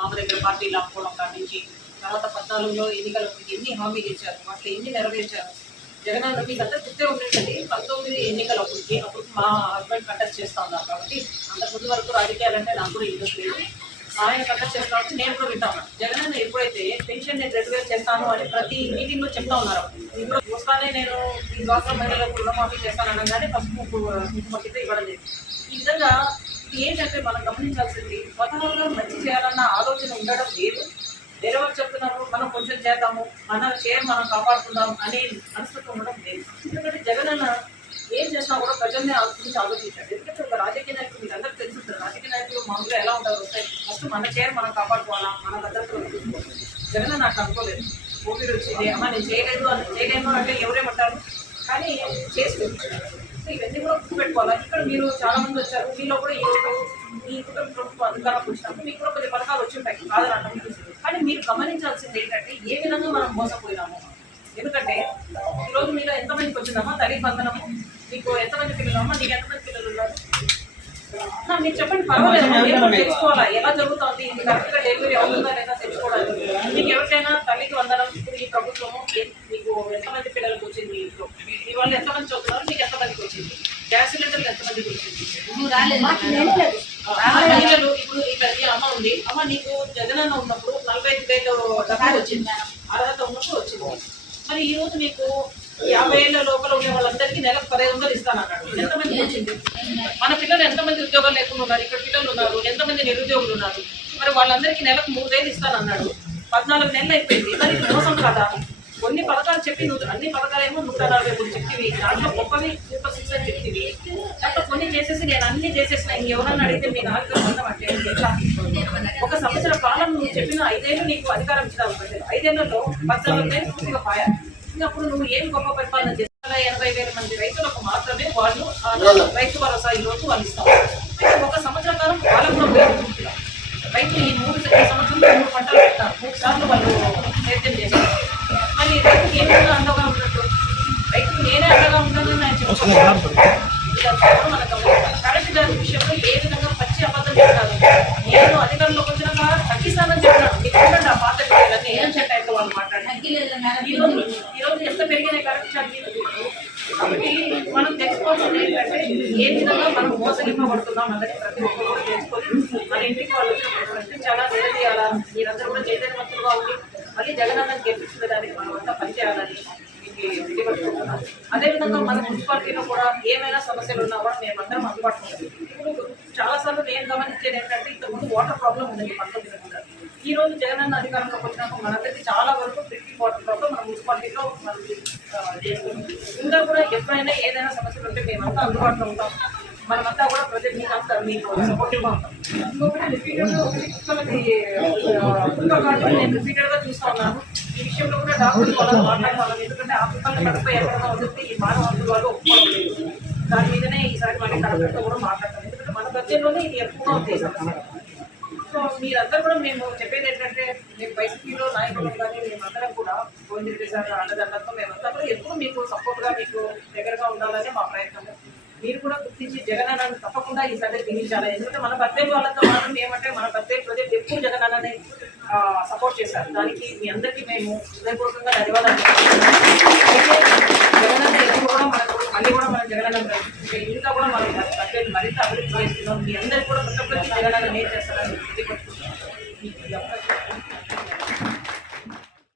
ఆమె దగ్గర పార్టీలు ఆపుకోవడం కాడి నుంచి తర్వాత పద్నాలుగులో ఎన్నికలకు ఎన్ని హామీలు ఇచ్చారు? వాటిలో ఎన్ని నెరవేర్చారు? జగనన్న మీకు అంతా గుర్తే ఉండేటండి పంతొమ్మిది ఎన్నికలు అప్పటికి అప్పుడు మా హస్బెండ్ కంటెస్ట్ చేస్తా ఉన్నారు కాబట్టి అంతకుముందు వరకు రాజకీయాలంటే నాకు కూడా ఇంట్రెస్ట్ లేదు. ఆయన కంటెస్ట్ చేస్తా ఉంటే నేను కూడా వింటాను జగనన్న ఎప్పుడైతే పెన్షన్ నేను రెండు వేలు చేస్తాను అని ప్రతి మీటింగ్లో చెప్తా ఉన్నారు. ఇప్పుడు వస్తానే నేను ఈ ద్వారా మహిళలకు రుణమాఫీ చేస్తాను అనగానే పసుపు కుంకుమ కింద ఇవ్వడం లేదు. ఈ విధంగా ఏంటంటే మనం గమనించాల్సింది స్వతహాగా మంచి చేయాలన్న ఆలోచన ఉండడం లేదు. వేరే చెప్తున్నారు మనం కొంచెం చేద్దాము మన చేయం మనం కాపాడుకుందాం అనే మనస్తత్వం ఉండడం లేదు. ఎందుకంటే జగన్ అన్న ఏం చేసినా కూడా ప్రజల్ని గురించి ఆలోచించాడు. ఎందుకంటే ఒక రాజకీయ నాయకులు మీకు అందరికీ తెలుసుంటారు రాజకీయ నాయకులు మామూలుగా ఎలా ఉంటారు వస్తాయి. ఫస్ట్ మన చేయం మనం కాపాడుకోవాలా మన భద్రతలో చూసుకోవాలి జగన్ అన్న నాకు అనుకోలేదు. కోవిడ్ వచ్చింది అమ్మ నేను చేయలేదు అని చేయలేను అంటే ఎవరేమంటారు? కానీ చేసి సో ఇవన్నీ కూడా గుర్తుపెట్టుకోవాలి? ఇక్కడ మీరు చాలా మంది వచ్చారు మీలో కూడా ఈ మీ కుటుంబ ప్రభుత్వం అధికారంలోకి వచ్చినప్పుడు మీకు కూడా కొన్ని పథకాలు వచ్చింటాయి. కాదని కానీ మీరు గమనించాల్సింది ఏంటంటే ఏ విధంగా మనం మోసపోయినాము. ఎందుకంటే ఈరోజు మీరు ఎంతమందికి వచ్చిందమ్మా? తల్లి బంధనము మీకు ఎంతమంది పిల్లలమ్మా? నీకు ఎంతమంది పిల్లలు ఉన్నారు? మీరు చెప్పండి పర్వాలేదు తెలుసుకోవాలా? ఎలా జరుగుతుంది? ఇది డెలివరీ అవుతుందా లేదా తెలుసుకోవడానికి మీకు ఎవరికైనా తల్లికి వందనం ఇప్పుడు ఈ ప్రభుత్వము ఏ- మీకు ఎంతమంది పిల్లలకు వచ్చింది మీ ఇంట్లో మీ వాళ్ళు ఎంతమంది చదువుతున్నారు మీకు ఎంతమందికి వచ్చింది గ్యాస్ సిలిండర్ ఎంతమందికి వచ్చింది ఆ, మహిళలు ఇప్పుడు ఈ అమ్మ ఉంది. అమ్మ నీకు జగనన్న ఉన్నప్పుడు నలభై ఐదు వేలు డబ్బులు వచ్చింది. అర్హత ఉన్నప్పుడు వచ్చింది. మరి ఈ రోజు నీకు యాభై ఏళ్ళ లోపల ఉండే వాళ్ళందరికీ నెలకు పదిహేను వందలు ఇస్తానన్నాడు. ఎంతమందికి వచ్చింది? మన పిల్లలు ఎంతమంది ఉద్యోగాలు లేకుండా ఉన్నారు? ఇక్కడ పిల్లలు ఉన్నారు. ఎంతమంది నిరుద్యోగులు ఉన్నారు? మరి వాళ్ళందరికీ నెలకు మూడు వేలు ఇస్తానన్నాడు. పద్నాలుగు నెలలు అయిపోయింది. మరి మోసం కదా? కొన్ని పథకాలు చెప్పి నువ్వు అన్ని పథకాలేమో నూట నలభై మూడు చెప్తివి. దాంట్లో గొప్పవి సూపర్ సిక్స్ అని చెప్తివి. దాంట్లో కొన్ని చేసేసి నేను అన్ని చేసేసిన. ఇంకెవరన్నా అడిగితే మీ నాలుగు మందం అంటే ఒక సంవత్సర కాలం నువ్వు చెప్పిన ఐదేళ్ళు నీకు అధికారం ఇచ్చిన ప్రజలు ఐదేళ్ళలో పద్నాలుగు పూర్తిగా పాయా. ఇంకా అప్పుడు నువ్వు ఏం గొప్ప పరిపాలన చేస్తావు? ఎనభై వేల మంది రైతులకు మాత్రమే వాళ్ళు రైతు భరోసా ఈ రోజు వాళ్ళు అయితే ఒక సంవత్సర కాలం వాళ్ళకు కూడా రైతు ఈ మూడు ఈ సంవత్సరంలో మూడు పంటలు పెట్టారు. మూడు సార్లు వాళ్ళు సేద్యం చేస్తారు మరి రైతుకి ఏ విధంగా అండగా ఉన్నట్టు రైతుకు నేనే అండగా ఉంటానని ఆయన ఛార్జ్ విషయంలో ఏ విధంగా పచ్చి అబద్ధం చెప్తారు నేను అధికారంలోకి వచ్చినాక తగ్గిస్తానని చూడండి ఆ పాత ఏం చెట్టు అయితే వాళ్ళు మాట్లాడారు ఈ రోజు ఈ రోజు ఎంత పెరిగినాయి కాబట్టి మనం తెలుసుకోవాల్సింది ఏంటంటే ఏ విధంగా మనం మోసగింపబడుతున్నాం అన్నది ప్రతి ఒక్కరు కూడా తెలుసుకొని మన ఇంటికి వాళ్ళు వచ్చినప్పుడు చాలా నిలదీయాలా? మీరందరూ కూడా ఉండి మళ్ళీ జగనన్నని గెలిపించడానికి మనం అంతా పనిచేయాలని మీకు అదేవిధంగా మన మున్సిపాలిటీలో కూడా ఏమైనా సమస్యలు ఉన్నా కూడా మేమందరం అందుబాటులో ఇప్పుడు చాలాసార్లు నేను గమనించేది ఏంటంటే ఇంతకుముందు వాటర్ ప్రాబ్లం ఉందండి పంతొమ్మిది ఈ రోజు జగనన్న అధికారంలోకి వచ్చినాక మనందరికీ చాలా వరకు డ్రింకింగ్ వాటర్ ప్రాబ్లం మన మున్సిపాలిటీలో మనకి ఇంకా కూడా ఎప్పుడైనా ఏదైనా సమస్యలు ఉంటే మేమంతా అందుబాటులో ఉంటాం. మనమంతా కూడా ప్రజలు మీకు అంతా మీకు సపోర్టివ్గా ఉంటాం. ఇంకొకటి రిపీటెడ్ ఒకటి కార్డు నేను రిపీటెడ్గా చూస్తా ఉన్నాను. ఈ విషయంలో కూడా డాక్టర్లు వాళ్ళు మాట్లాడాలి ఎందుకంటే ఆ కుక్కల్ని కడుపులో ఎక్కడైనా వదిలితే ఈ మానవ హక్కుల వాళ్ళు ఒప్పుకోలేదు దాని మీదనే ఈసారి మళ్ళీ కలెక్టర్తో కూడా మాట్లాడతాం. ఎందుకంటే మన బడ్జెట్లోనే ఇది ఎక్కువగా ఉంది సో మీరందరూ కూడా మేము చెప్పేది ఏంటంటే మేము వైసీపీలో నాయకులు కానీ మేమందరం కూడా గోవిందరెడ్డి సార్ అన్నదండతో మేమంతా కూడా ఎప్పుడు మీకు సపోర్ట్గా మీకు దగ్గరగా ఉండాలనే మా ప్రయత్నం. మీరు కూడా గుర్తించి జగన్ అన్నను తప్పకుండా ఈసారి గెలించాలి ఎందుకంటే మన బద్దెలు వాళ్ళతో మాత్రం ఏమంటే మన బద్దెలు ప్రజలు ఎప్పుడు జగన్ అన్నని సపోర్ట్ చేశారు. దానికి మీ అందరికీ మేము హృదయపూర్వకంగా ధన్యవాదాలు జగన్ అన్న జగనన్న ఎప్పుడు కూడా మనకు మళ్ళీ కూడా మనం జగన్ అన్న ఇంకా కూడా మనం బద్దెలు మరింత అభివృద్ధి చేస్తున్నాం. మీ అందరికీ కూడా ప్రతి ఒక్కరికి అన్న ఏం చేస్తారని తెలియపరుచుకుంటున్నాను.